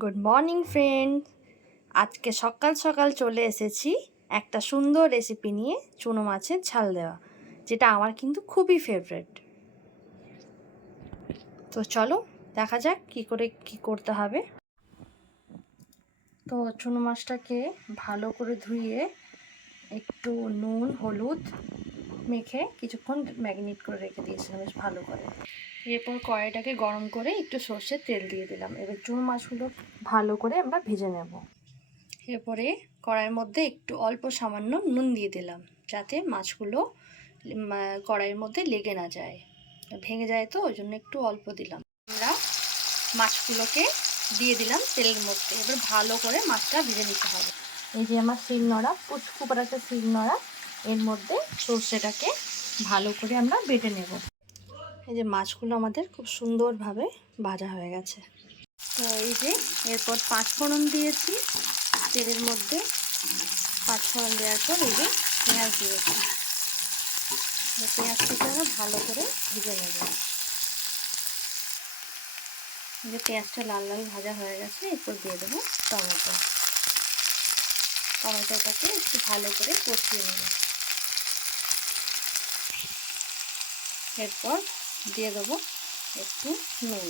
Good morning friend. আজকে সকাল সকাল চলে এসেছি একটা সুন্দর রেসিপি নিয়ে, চুনো মাছের ঝাল দেওয়া, যেটা আমার কিন্তু খুবই ফেভারিট। তো চলো দেখা যাক কি করতে হবে। তো চুনো মাছটাকে ভালো করে ধুয়ে একটু নুন হলুদ মেখে কিছুক্ষণ ম্যারিনেট করে রেখে দিয়েছিলাম বেশ ভালো করে। এরপর কড়াইটাকে গরম করে একটু সর্ষের তেল দিয়ে দিলাম। এবার চুনো মাছগুলো ভালো করে আমরা ভেজে নেব। এরপরে কড়াইয়ের মধ্যে একটু অল্প সামান্য নুন দিয়ে দিলাম, যাতে মাছগুলো কড়াইয়ের মধ্যে লেগে না যায়, ভেঙে যায়, তো ওই জন্য একটু অল্প দিলাম। আমরা মাছগুলোকে দিয়ে দিলাম তেলের মধ্যে। এবার ভালো করে মাছটা ভেজে নিতে হবে। এই যে আমার শিলনোড়া, পুচকুপার একটা শিলনোড়া, এর মধ্যে সর্ষেটাকে ভালো করে আমরা বেটে নেব। এই যে মাছগুলো আমাদের খুব সুন্দরভাবে ভাজা হয়ে গেছে। তো এই যে এরপর 5 ফোড়ন দিয়েছি তেলের মধ্যে। 5 ফোড়ন দেওয়ার পর এই যে পেঁয়াজ দিয়েছি। পেঁয়াজটাকে আমরা ভালো করে ভেজে নেব। এই যে পেঁয়াজটা লাল লাল ভাজা হয়ে গেছে, এরপর দিয়ে দেবো টমেটো। টমেটোটাকে একটু ভালো করে কষিয়ে নেব। এরপর দিয়ে দেবো একটু নুন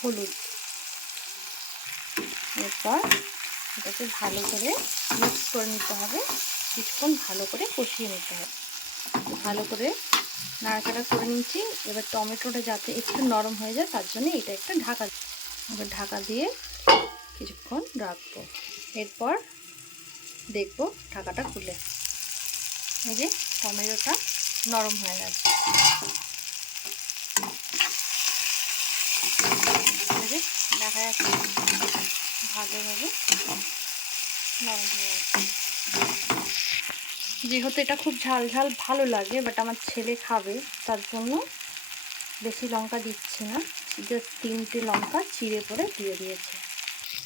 হলুদ। এরপর এটাকে ভালো করে মিক্স করে নিতে হবে, কিছুক্ষণ ভালো করে কষিয়ে নিতে হবে। ভালো করে নাড়াচাড়া করে নিচ্ছি। এবার টমেটোটা যাতে একটু নরম হয়ে যায় তার জন্য এটা একটা ঢাকা দিয়ে কিছুক্ষণ রাখবো। এরপর দেখবো ঢাকাটা খুলে, এই যে টমেটোটা নরম হয়ে গেছে। দেখা যাচ্ছে ভালোভাবে নরম হয়ে গেছে। যেহেতু এটা খুব ঝাল ঝাল ভালো লাগে, বাট আমার ছেলে খাবে, তার জন্য বেশি লঙ্কা দিচ্ছি না, জাস্ট 3টে লঙ্কা চিড়ে করে দিয়ে দিয়েছে।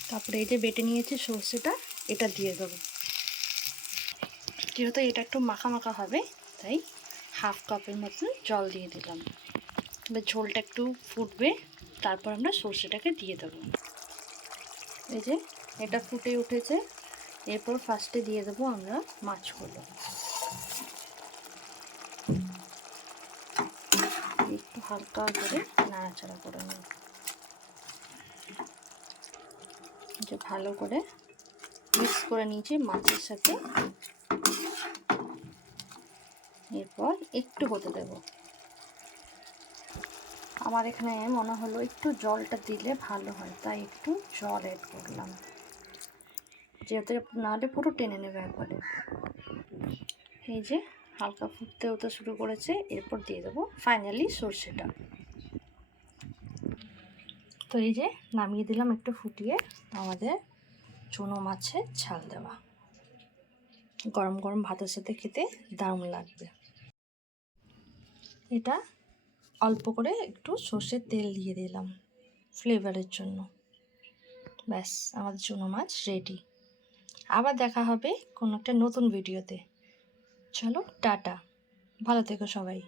তারপরে এই যে বেটে নিয়েছি সর্ষেটা, এটা দিয়ে দেবো। যেহেতু এটা একটু মাখা মাখা হবে, তাই 1/2 কাপের মতন জল দিয়ে দিলাম। এবার ঝোলটা একটু ফুটবে, তারপর আমরা সর্ষেটাকে দিয়ে দেবো। এই যে এটা ফুটে উঠেছে। এরপর ফার্স্টে দিয়ে দেবো আমরা মাছগুলো। একটু হালকা করে নাড়াচাড়া করে নেব, যে ভালো করে মিক্স করে নিয়েছি মাছের সাথে। এরপর একটু হতে দেব। আমার এখানে মনে হলো একটু জলটা দিলে ভালো হয়, তাই একটু জল অ্যাড করলাম, যেহেতু নাহলে পুরো টেনে নেবে একবারে। এই যে হালকা ফুটতে হতে শুরু করেছে, এরপর দিয়ে দেবো ফাইনালি সর্ষেটা। তো এই যে নামিয়ে দিলাম একটু ফুটিয়ে। আমাদের চুনো মাছের ঝাল দেওয়া গরম গরম ভাতের সাথে খেতে দারুণ লাগবে। এটা অল্প করে একটু সর্ষের তেল দিয়ে দিলাম ফ্লেভারের জন্য। ব্যাস, আমাদের চুনো মাছ রেডি। আবার দেখা হবে কোনো একটা নতুন ভিডিওতে। চলো টাটা, ভালো থেকো সবাই।